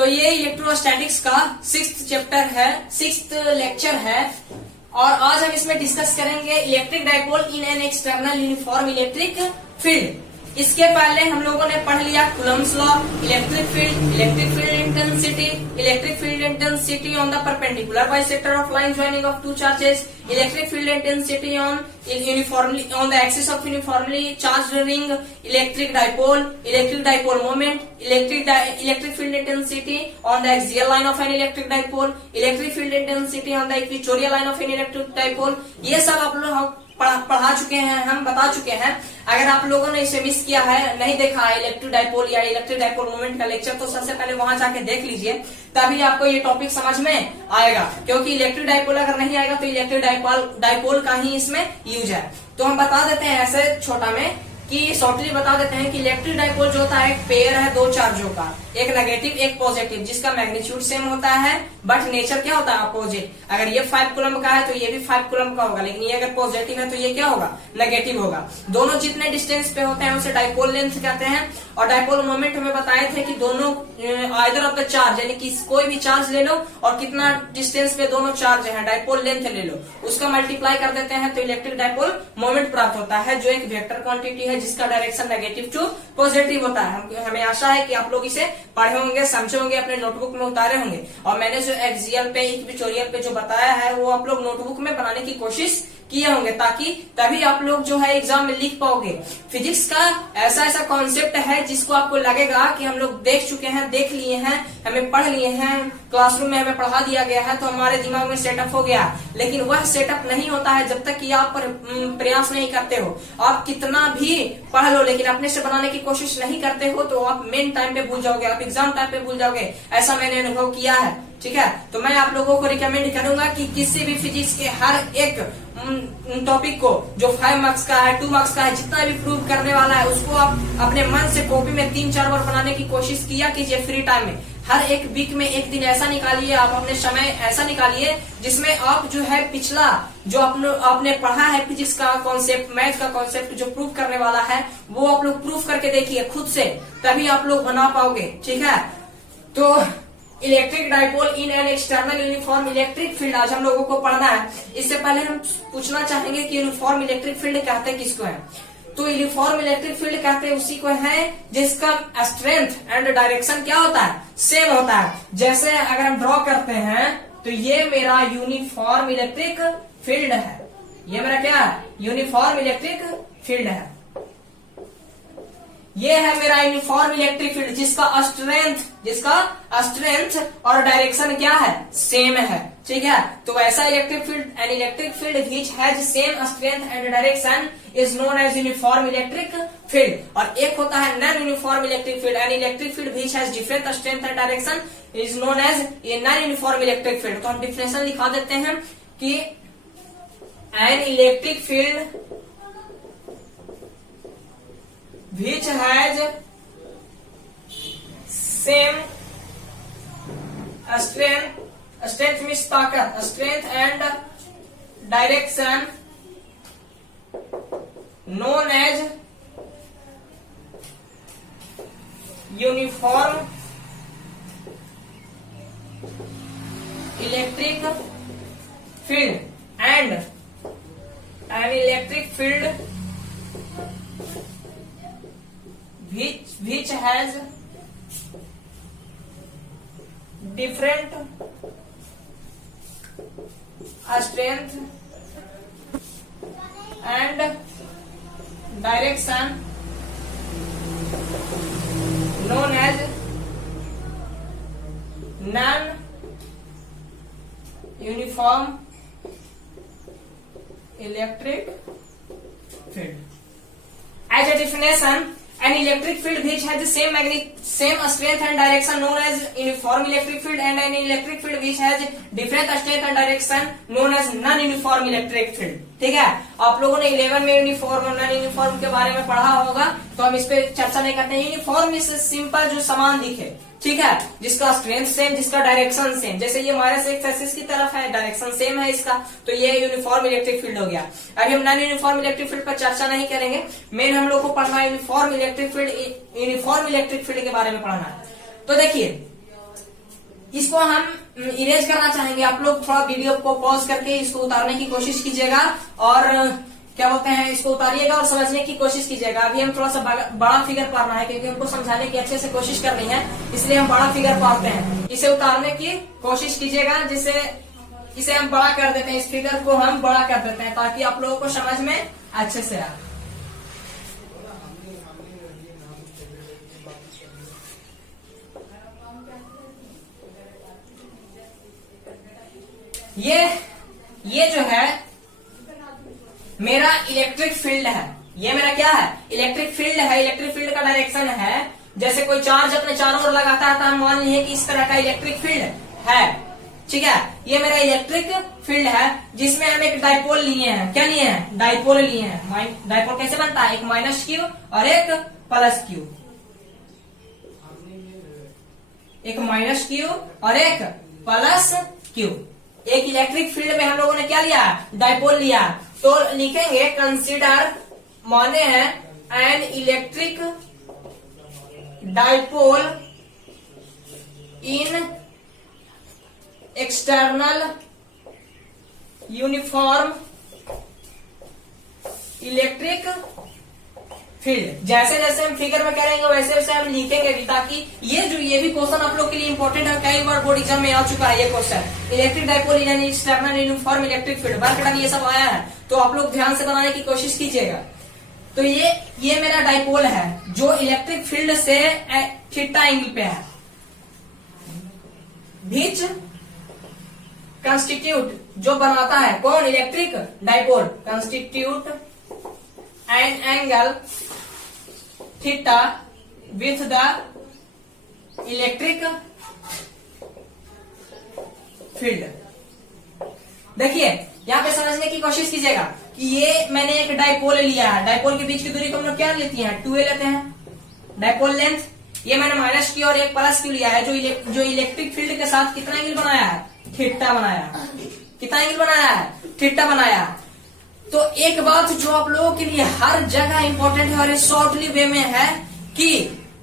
तो ये इलेक्ट्रोस्टैटिक्स का 6th चैप्टर है, 6th लेक्चर है और आज हम इसमें डिस्कस करेंगे electric dipole in an external uniform electric field. इसके पहले हम लोगों ने पढ़ लिया Coulomb's law, electric field intensity on the perpendicular bisector of line joining of two charges, electric field intensity on the axis of uniformly charged ring, electric dipole moment, electric field intensity on the axial line of N electric dipole, electric field intensity on the equatorial line of N electric dipole. ये सब आप लोग पढ़ा चुके हैं, हम बता चुके हैं। अगर आप लोगों ने इसे मिस किया है, नहीं देखा है इलेक्ट्रिक डाइपोल या इलेक्ट्रिक डाइपोल मोमेंट का लेक्चर, तो सबसे पहले वहां जाके देख लीजिए, तभी आपको ये टॉपिक समझ में आएगा। क्योंकि इलेक्ट्रिक डाइपोल अगर नहीं आएगा तो इलेक्ट्रिक डाइपोल का ही इसमें यूज है। तो हम बता देते हैं ऐसे छोटा में कि शॉर्टली बता देते हैं कि इलेक्ट्रिक डाइपोल जो होता है एक पेयर है दो चार्जों का, एक नेगेटिव एक पॉजिटिव, जिसका मैग्नीट्यूड सेम होता है बट नेचर क्या होता है अपोजिट। अगर ये 5 कूलम्ब का है तो ये भी 5 कूलम्ब का होगा, लेकिन ये अगर पॉजिटिव है तो ये क्या होगा, नेगेटिव होगा। दोनों जितने डिस्टेंस पे होते हैं उसे डाइपोल लेंथ कहते हैं। और डाइपोल मोमेंट हमें बताए थे कि दोनों आइदर ऑफ द चार्ज, यानी कि कोई भी चार्ज ले लो और कितना डिस्टेंस पे दोनों चार्ज है, डाइपोल लेंथ ले लो, उसका मल्टीप्लाई कर देते हैं तो इलेक्ट्रिक डाइपोल मोमेंट प्राप्त होता है, जो एक वेक्टर क्वांटिटी है जिसका डायरेक्शन नेगेटिव टू पॉजिटिव होता है। हमें आशा है कि आप लोग इसे पढ़े होंगे, समझे होंगे, अपने नोटबुक में उतारे होंगे। और मैंने जो एक्सियल पे इक्वेटोरियल पे जो बताया है वो आप लोग नोटबुक में बनाने की कोशिश किए होंगे, ताकि तभी आप लोग जो है एग्जाम में लिख पाओगे। फिजिक्स का ऐसा कॉन्सेप्ट है जिसको आपको लगेगा कि हम लोग देख चुके हैं, देख लिए हैं, हमें पढ़ लिए हैं, क्लासरूम में हमें पढ़ा दिया गया है, तो हमारे दिमाग में सेटअप हो गया। लेकिन वह सेटअप नहीं होता है जब तक कि आप प्रयास नहीं करते हो। आप कितना भी पढ़ लो लेकिन अपने से बनाने की कोशिश नहीं करते हो तो आप मेन टाइम पे भूल जाओगे, आप एग्जाम टाइम पे भूल जाओगे। ऐसा मैंने अनुभव किया है, ठीक है। तो मैं आप लोगों को रिकमेंड करूंगा कि किसी भी फिजिक्स के हर एक टॉपिक को, जो 5 मार्क्स का है, 2 मार्क्स का है, जितना भी प्रूव करने वाला है, उसको आप अपने मन से कॉपी में 3-4 बार बनाने की कोशिश किया कीजिए फ्री टाइम में। हर एक वीक में एक दिन ऐसा निकालिए, आप अपने समय ऐसा निकालिए जिसमें आप जो है पिछला जो आपने पढ़ा है फिजिक्स का कॉन्सेप्ट, मैथ का कॉन्सेप्ट जो प्रूव करने वाला है, वो आप लोग प्रूव करके देखिए खुद से, तभी आप लोग बना पाओगे, ठीक है। तो electric dipole in an external uniform electric field आज हम लोगों को पढ़ना है। इससे पहले हम पूछना चाहेंगे कि यूनिफॉर्म इलेक्ट्रिक फील्ड कहते हैं किसको है। तो यूनिफॉर्म इलेक्ट्रिक फील्ड कहते हैं उसी को है जिसका स्ट्रेंथ एंड डायरेक्शन क्या होता है, सेम होता है। जैसे अगर हम ड्रॉ करते हैं तो ये मेरा यूनिफॉर्म इलेक्ट्रिक फील्ड है, ये मेरा क्या है, यूनिफॉर्म इलेक्ट्रिक फील्ड है। ये है मेरा यूनिफॉर्म इलेक्ट्रिक फील्ड जिसका स्ट्रेंथ और डायरेक्शन क्या है, सेम है, ठीक है। तो वैसा electric field, an electric field which has same strength and direction is known as uniform electric field. और एक होता है non uniform electric field, an electric field which has different strength and direction is known as non uniform electric field. तो हम definition लिखा देते हैं कि an electric field which has same strength means ताकत, strength and direction known as uniform electric field and an electric field which has different strength and direction known as non-uniform electric field. As a definition, an electric field which has the same strength and direction known as uniform electric field and an electric field which has different strength and direction known as non-uniform electric field, ठीक है। आप लोगों ने 11 में uniform और non uniform के बारे में पढ़ा होगा, तो हम इस पे चर्चा नहीं करते हैं। यूनिफॉर्म इस सिंपल जो समान दिखे, ठीक है, जिसका स्ट्रेंथ सेम, जिसका डायरेक्शन सेम। जैसे ये माइनस एक्स एक्सिस की तरफ है, डायरेक्शन सेम है इसका, तो ये यूनिफॉर्म इलेक्ट्रिक फील्ड हो गया। अभी हम नॉन यूनिफॉर्म इलेक्ट्रिक फील्ड पर चर्चा नहीं करेंगे, मेन हम लोग को पढ़ना है यूनिफॉर्म इलेक्ट्रिक फील्ड के बारे में पढ़ना है। तो देखिए इसको हम इरेज करना चाहेंगे। आप लोग थोड़ा वीडियो को पॉज करके इसको उतारने की कोशिश कीजिएगा और क्या बोलते हैं, इसको उतारिएगा और समझने की कोशिश कीजिएगा। अभी हम थोड़ा सा बड़ा फिगर पढ़ना है क्योंकि हमको समझाने की अच्छे से कोशिश करनी है, इसलिए हम बड़ा फिगर पढ़ते हैं। इसे उतारने की कोशिश कीजिएगा, जिससे इसे हम बड़ा कर देते हैं, इस फिगर को हम बड़ा कर देते हैं ताकि आप लोगों को समझ में अच्छे से आए। ये जो है मेरा इलेक्ट्रिक फील्ड है। ये मेरा क्या है? इलेक्ट्रिक फील्ड है। इलेक्ट्रिक फील्ड का डायरेक्शन है, जैसे कोई चार्ज अपने चारों ओर लगाता है तो हम मान लीजिए कि इस तरह का इलेक्ट्रिक फील्ड है, ठीक है। ये मेरा इलेक्ट्रिक फील्ड है जिसमें हम एक डाइपोल लिए हैं। क्या लिए हैं? डाइपोल लिए हैं। डाइपोल कैसे बनता है? एक माइनस क्यू और एक प्लस क्यू, एक माइनस क्यू और एक प्लस क्यू। एक इलेक्ट्रिक फील्ड में हम लोगों ने क्या लिया? डाइपोल लिया। तो लिखेंगे कंसीडर, माने हैं एन इलेक्ट्रिक डाइपोल इन एक्सटर्नल यूनिफॉर्म इलेक्ट्रिक फील्ड। जैसे जैसे हम फिगर में करेंगे वैसे वैसे हम लिखेंगे भी, ताकि ये भी क्वेश्चन आप लोग के लिए इंपॉर्टेंट है। कई बार बोर्ड एग्जाम में आ चुका है ये क्वेश्चन। इलेक्ट्रिक डाइपोल इन external uniform electric field, work done, ये सब आया है, तो आप लोग ध्यान से बनाने की कोशिश कीजिएगा। तो ये मेरा डाइपोल है जो इलेक्ट्रिक फील्ड से थीटा एंगल पे है। बीच कंस्टिट्यूट जो बनाता है कौन? Electric dipole constitute an angle theta with the electric field. देखिए यहाँ पे समझने की कोशिश कीजिएगा कि ये मैंने एक डाइपोल लिया है। डाइपोल के बीच की दूरी को हम लोग क्या लेती हैं? 2a लेते हैं डाइपोल लेंथ। ये मैंने माइनस क्यू और एक प्लस क्यू लिया है जो इलेक्ट्रिक फील्ड के साथ कितना एंगल बनाया है? थीटा बनाया। कितना एंगल बनाया है? थीटा बनाया। तो एक बात जो आप लोगों के लिए हर जगह इंपॉर्टेंट है और शॉर्टली वे में है कि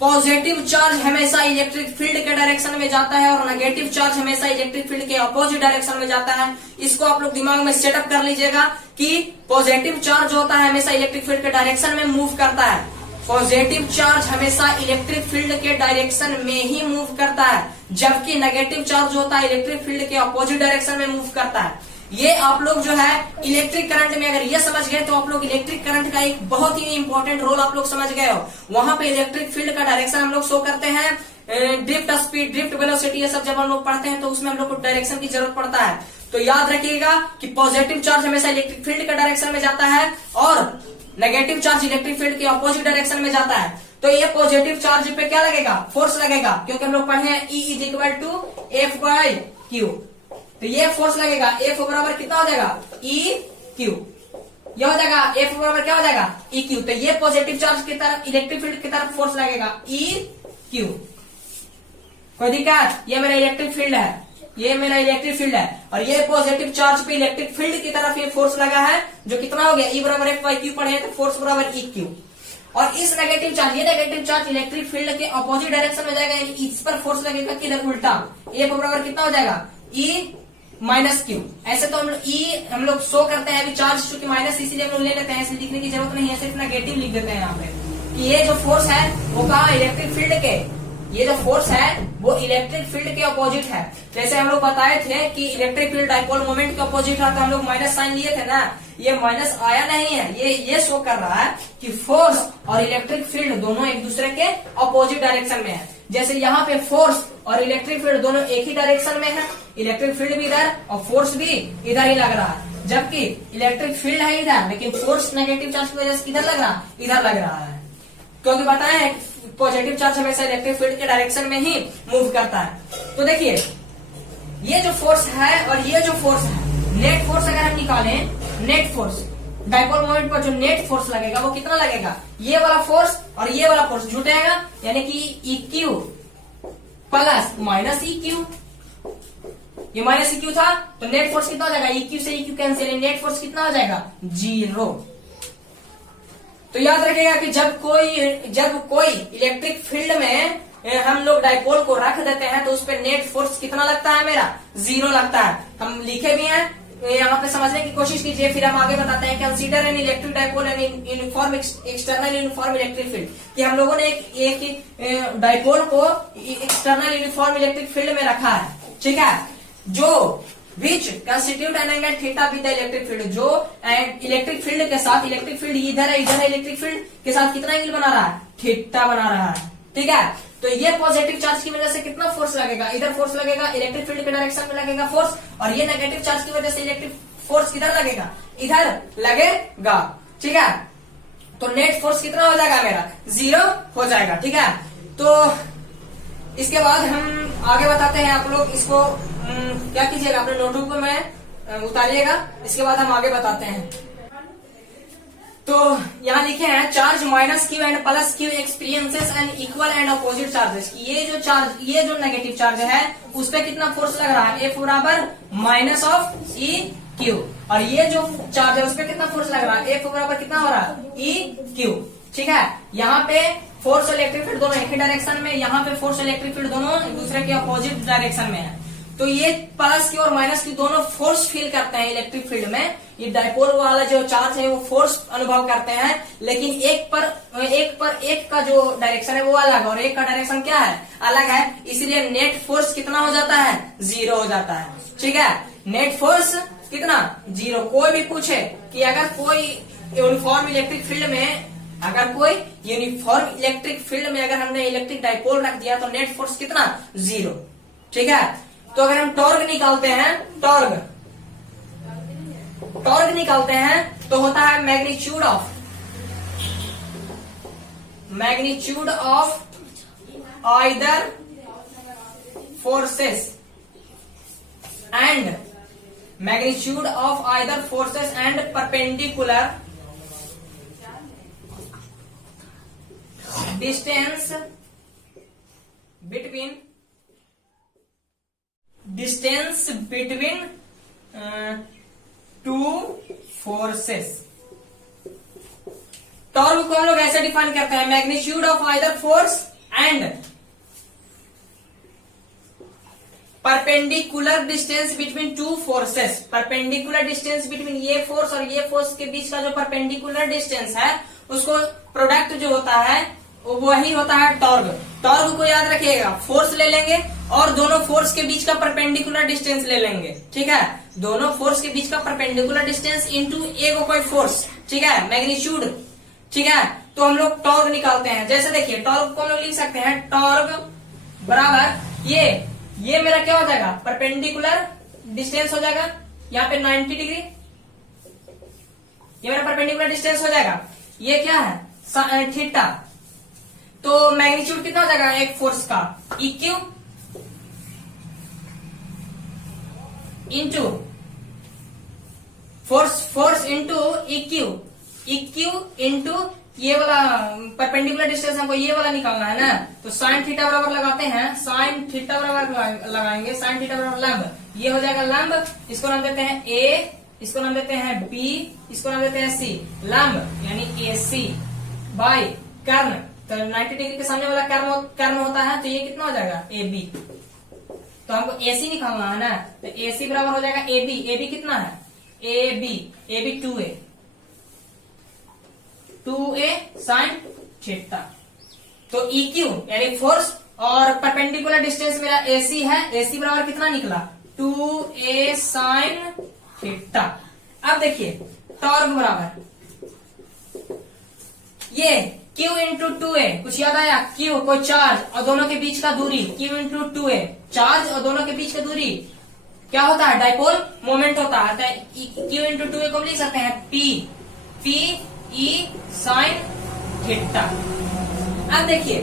पॉजिटिव चार्ज हमेशा इलेक्ट्रिक फील्ड के डायरेक्शन में जाता है और नेगेटिव चार्ज हमेशा इलेक्ट्रिक फील्ड के अपोजिट डायरेक्शन में जाता है। इसको आप लोग दिमाग में सेटअप कर लीजिएगा कि पॉजिटिव चार्ज होता है हमेशा इलेक्ट्रिक फील्ड के डायरेक्शन में मूव करता है। पॉजिटिव चार्ज हमेशा इलेक्ट्रिक फील्ड के डायरेक्शन में ही मूव करता है, जबकि नेगेटिव चार्ज होता है इलेक्ट्रिक फील्ड के अपोजिट डायरेक्शन में मूव करता है। ये आप लोग जो है इलेक्ट्रिक करंट में अगर ये समझ गए तो आप लोग इलेक्ट्रिक करंट का एक बहुत ही इंपॉर्टेंट रोल आप लोग समझ गए हो। वहां पे इलेक्ट्रिक फील्ड का डायरेक्शन हम लोग शो करते हैं, ड्रिफ्ट स्पीड, ड्रिफ्ट वेलोसिटी, ये सब जब हम लोग पढ़ते हैं तो उसमें हम लोग को डायरेक्शन की जरूरत पड़ता है। तो याद रखिएगा कि पॉजिटिव चार्ज हमेशा इलेक्ट्रिक फील्ड के डायरेक्शन में जाता है और नेगेटिव चार्ज इलेक्ट्रिक फील्ड के अपोजिट डायरेक्शन में जाता है। तो ये पॉजिटिव चार्ज पे क्या लगेगा? फोर्स लगेगा, क्योंकि हम लोग पढ़े हैं E is equal to F by q. तो ये फोर्स लगेगा, एफ बराबर कितना हो जाएगा? E q. यह हो जाएगा एफ बराबर क्या हो जाएगा? E q. तो ये पॉजिटिव चार्ज की तरफ इलेक्ट्रिक फील्ड की तरफ फोर्स लगेगा ई क्यू। कोई दिक्कत? ये मेरा इलेक्ट्रिक फील्ड है, ये मेरा इलेक्ट्रिक फील्ड है और ये पॉजिटिव चार्ज पे इलेक्ट्रिक फील्ड की तरफ ये फोर्स लगा है जो कितना हो गया? ई बराबर एफ बाई क्यू पढ़े हैं, तो फोर्स बराबर ई क्यू। और इस नेगेटिव चार्ज, ये नेगेटिव चार्ज इलेक्ट्रिक फील्ड के अपोजिट डायरेक्शन में जाएगा, यानी इस पर फोर्स लगेगा किधर? उल्टा। एफ बराबर कितना हो जाएगा? E minus Q. ऐसे तो हम लोग शो करते हैं अभी चार्ज, चूंकि माइनस इसीलिए हम लोग ले लेते हैं, ऐसे लिखने की जरूरत नहीं है, सिर्फ नेगेटिव लिख देते हैं यहाँ पे कि ये जो फोर्स है वो कहा? इलेक्ट्रिक फील्ड के, ये जो फोर्स है वो इलेक्ट्रिक फील्ड के अपोजिट है। जैसे हम लोग बताए थे कि इलेक्ट्रिक फील्ड डाइपोल मोमेंट के अपोजिट है, तो हम लोग माइनस साइन लिए थे ना, ये माइनस आया नहीं है, ये शो कर रहा है कि फोर्स और इलेक्ट्रिक फील्ड दोनों एक दूसरे के अपोजिट डायरेक्शन में है। जैसे यहाँ पे फोर्स और इलेक्ट्रिक फील्ड दोनों एक ही डायरेक्शन में है, इलेक्ट्रिक फील्ड भी इधर और फोर्स भी इधर ही लग रहा है, जबकि इलेक्ट्रिक फील्ड है इधर लेकिन फोर्स नेगेटिव चार्ज की वजह से किधर लग रहा? इधर लग रहा है, क्योंकि बताया है पॉजिटिव चार्ज हमेशा इलेक्ट्रिक फील्ड के डायरेक्शन में ही मूव करता है। तो देखिए ये जो फोर्स है और ये जो फोर्स है, नेट फोर्स अगर हम निकालें, नेट फोर्स डाइपोल मोमेंट पर जो नेट फोर्स लगेगा वो कितना लगेगा? ये वाला फोर्स और ये वाला फोर्स जुटेगा, यानी कि E Q plus minus E Q. ये माइनस ई क्यू था तो नेट फोर्स कितना हो जाएगा? ई क्यू से E Q cancel, net force कितना हो जाएगा? 0। तो याद रखिएगा कि जब कोई इलेक्ट्रिक फील्ड में हम लोग डाइपोल को रख देते हैं तो उस पर नेट फोर्स कितना लगता है, मेरा 0 लगता है। हम लिखे भी हैं, यहाँ पे समझने की कोशिश कीजिए, फिर हम आगे बताते हैं। Consider an electric dipole an uniform external uniform electric field, कि हम लोगों ने एक डाइपोल को एक्सटर्नल यूनिफॉर्म इलेक्ट्रिक फील्ड में रखा है, ठीक है, जो which constitute an angle theta with the electric field, जो इलेक्ट्रिक फील्ड के साथ, इलेक्ट्रिक फील्ड इधर है इलेक्ट्रिक फील्ड के साथ कितना एंगल बना रहा है, थीटा बना रहा है, ठीक है। तो ये पॉजिटिव चार्ज की वजह से कितना फोर्स लगेगा, इधर फोर्स लगेगा, इलेक्ट्रिक फील्ड के डायरेक्शन में लगेगा फोर्स, और ये नेगेटिव चार्ज की वजह से इलेक्ट्रिक फोर्स किधर लगेगा, इधर लगेगा, ठीक है। तो नेट फोर्स कितना हो जाएगा, मेरा 0 हो जाएगा, ठीक है। तो इसके बाद हम आगे बताते हैं, आप लोग इसको क्या कीजिएगा, अपने नोटबुक में उतारिएगा, इसके बाद हम आगे बताते हैं। तो यहाँ लिखे हैं charge minus Q and plus Q experiences and equal and opposite charges. ये जो नेगेटिव चार्ज है उस पर कितना फोर्स लग रहा है, F बराबर माइनस ऑफ ई क्यू, और ये जो चार्ज है उस पर कितना फोर्स लग रहा है, F बराबर कितना हो रहा है, ई क्यू, ठीक है। यहाँ पे फोर्स और इलेक्ट्रिक फील्ड दोनों एक ही डायरेक्शन में, यहाँ पे फोर्स और इलेक्ट्रिक फील्ड दोनों एक दूसरे के अपोजिट डायरेक्शन में है। तो ये प्लस की और माइनस की दोनों फोर्स फील करते हैं इलेक्ट्रिक फील्ड में। ये डाइपोल वाला जो चार्ज है वो फोर्स अनुभव करते हैं, लेकिन एक का जो डायरेक्शन है वो अलग, और एक का डायरेक्शन क्या है, अलग है, इसलिए नेट फोर्स कितना हो जाता है, 0 हो जाता है, ठीक है। नेट फोर्स कितना, 0। कोई भी पूछे कि अगर कोई यूनिफॉर्म इलेक्ट्रिक फील्ड में, अगर हमने इलेक्ट्रिक डाइपोल रख दिया तो नेट फोर्स कितना, 0, ठीक है। तो अगर हम टॉर्क निकालते हैं, टॉर्क निकालते हैं तो होता है magnitude of either forces and perpendicular distance between two forces. Torque को हम लोग ऐसे डिफाइन करते हैं, magnitude of either force and perpendicular distance between two forces. Perpendicular distance between ये फोर्स और ये फोर्स के बीच का जो परपेंडिकुलर डिस्टेंस है, उसको प्रोडक्ट जो होता है वही होता है टॉर्क। टॉर्क को याद रखिएगा, फोर्स ले लेंगे और दोनों फोर्स के बीच का परपेंडिकुलर डिस्टेंस ले लेंगे, ठीक है। दोनों फोर्स के बीच का परपेंडिकुलर डिस्टेंस इंटू एक कोई फोर्स, ठीक है, मैग्नीट्यूड, ठीक है। तो हम लोग टॉर्क निकालते हैं। जैसे देखिए, टॉर्क को हम लोग लिख सकते हैं, टॉर्क बराबर ये मेरा क्या हो जाएगा, परपेंडिकुलर डिस्टेंस हो जाएगा, यहाँ पे 90 डिग्री, ये मेरा परपेंडिकुलर डिस्टेंस हो जाएगा। ये क्या है, थीटा। तो मैग्नीट्यूड कितना हो जाएगा एक फोर्स का, इक्यू इंटू फोर्स इंटू इक्यू इंटू ये वाला परपेंडिकुलर डिस्टेंस हमको ये वाला निकालना है ना, तो साइन थीटा बराबर लगाते हैं, साइन थीटा बराबर लगाएंगे, साइन थीटा बराबर लंब, ये हो जाएगा लंब, इसको नाम देते हैं ए, इसको नाम देते हैं बी, इसको नाम देते हैं सी। लंब यानी ए सी बाई कर्ण, तो 90 डिग्री के सामने वाला कर्ण होता है, तो ये कितना हो जाएगा, ए बी। तो हमको एसी निकालना है ना, तो एसी बराबर हो जाएगा ए बी कितना है, A B 2a sine theta. तो इक्यू यानी फोर्स और परपेंडिकुलर डिस्टेंस मेरा एसी है, एसी बराबर कितना निकला, 2a साइन थीटा। अब देखिए टॉर्क बराबर ये Q इंटू 2a, कुछ याद आया, Q कोई चार्ज और दोनों के बीच का दूरी, Q इंटू 2a, चार्ज और दोनों के बीच का दूरी क्या होता है, डाइपोल मोमेंट होता है। Q इंटू 2a को लिख सकते हैं P E साइन थीटा। अब देखिए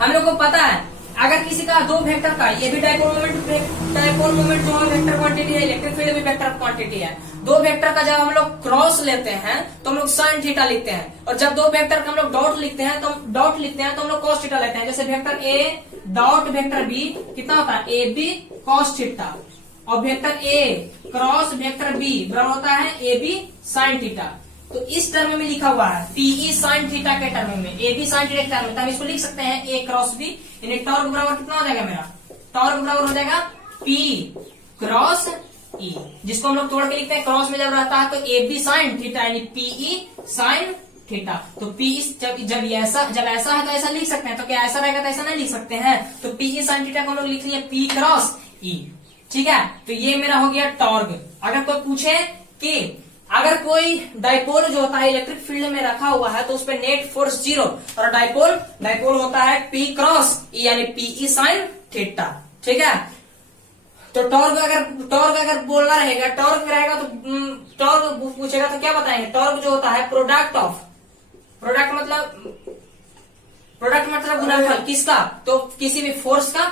हम लोग को पता है, अगर किसी का दो वेक्टर का, ये भी डाइपोल मोमेंट दोनों वेक्टर क्वांटिटी है, इलेक्ट्रिक फील्ड भी वेक्टर क्वांटिटी है। दो वेक्टर का जब हम लोग क्रॉस लेते हैं तो हम लोग साइन थीटा लिखते हैं, और जब दो वेक्टर का हम लोग डॉट लिखते हैं तो हम लोग कॉस थीटा लेते हैं। जैसे vector A dot vector B कितना होता है, ए बी कॉस थीटा, और vector A cross vector B बराबर होता है ए बी साइन थीटा। तो इस टर्म में लिखा हुआ है पीई साइन थीटा के टर्म में, ए बी साइन थीटा के टर्म में, तो हम इसको लिख सकते हैं ए क्रॉस बी, यानी टॉर्क बराबर कितना हो जाएगा मेरा, टॉर्क बराबर हो जाएगा P क्रॉस E, जिसको हम लोग तोड़ के लिखते हैं क्रॉस में जब रहता है तो ए बी साइन थीटा यानी PE साइन थीटा। तो PE जब ऐसा है तो ऐसा लिख सकते हैं, तो क्या ऐसा रहेगा तो ऐसा नहीं लिख सकते हैं, तो PE साइन थीटा को हम लोग लिख लिए P क्रॉस E। ठीक है, तो ये मेरा हो गया टॉर्क। अगर कोई पूछे कि अगर कोई डाइपोल जो होता है इलेक्ट्रिक फील्ड में रखा हुआ है तो उस पर नेट फोर्स 0 और डाइपोल होता है P क्रॉस E यानी PE साइन थीटा। ठीक है, तो टॉर्क अगर बोलना रहेगा, टॉर्क रहेगा तो टॉर्क पूछेगा तो क्या बताएंगे, टॉर्क जो होता है प्रोडक्ट मतलब गुणनफल किसका, तो किसी भी फोर्स का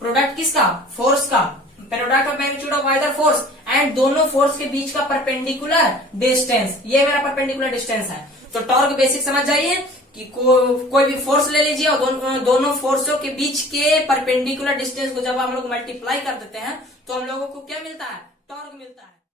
प्रोडक्ट, किसका फोर्स का, product of magnitude of either force and दोनों फोर्स के बीच का परपेंडिकुलर डिस्टेंस, ये मेरा परपेंडिकुलर डिस्टेंस है। तो टॉर्क बेसिक समझ जाइए कि कोई भी फोर्स ले लीजिए और दोनों फोर्सों के बीच के परपेंडिकुलर डिस्टेंस को जब हम लोग मल्टीप्लाई कर देते हैं तो हम लोगों को क्या मिलता है, टॉर्क मिलता है।